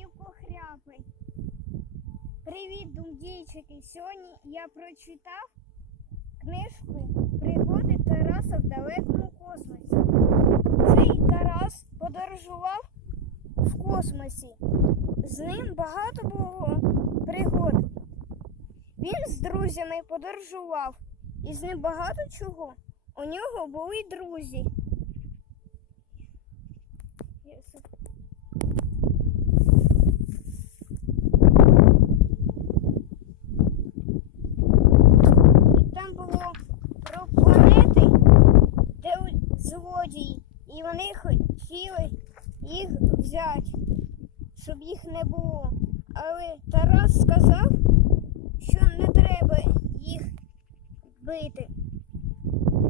Михайлівко Хряпий. Привіт, думдійчики! Сьогодні я прочитав книжку Пригоди Тараса в далекому космосі. Цей Тарас подорожував в космосі. З ним багато було пригод. Він з друзями подорожував, і з ним багато чого. У нього були друзі. Єс. Там було про планети, де у- злодії, і вони хотіли їх взяти, щоб їх не було. Але Тарас сказав, що не треба їх бити.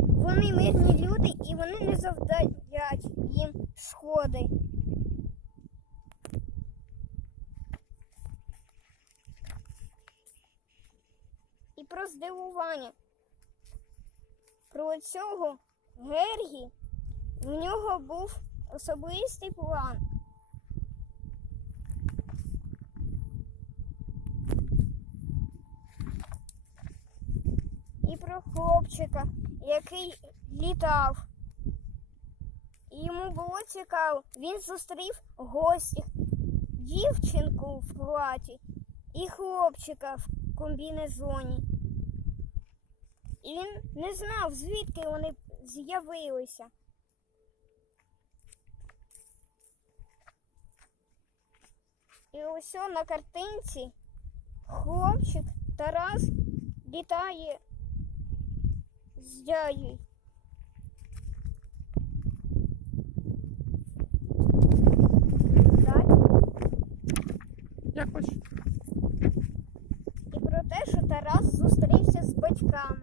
Вони мирні люди і вони не завдають їм шкоди. І про здивування. Про цього Гергі в нього був особистий план. І про хлопчика, який літав. І йому було цікаво. Він зустрів гостя, дівчинку в платі і хлопчика в комбінезоні. І він не знав, звідки вони з'явилися. І ось на картинці хлопчик Тарас літає з дядю. Як хочеш. І про те, що Тарас зустрівся з батьками.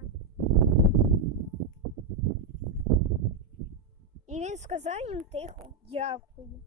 І він сказав їм тихо дякую.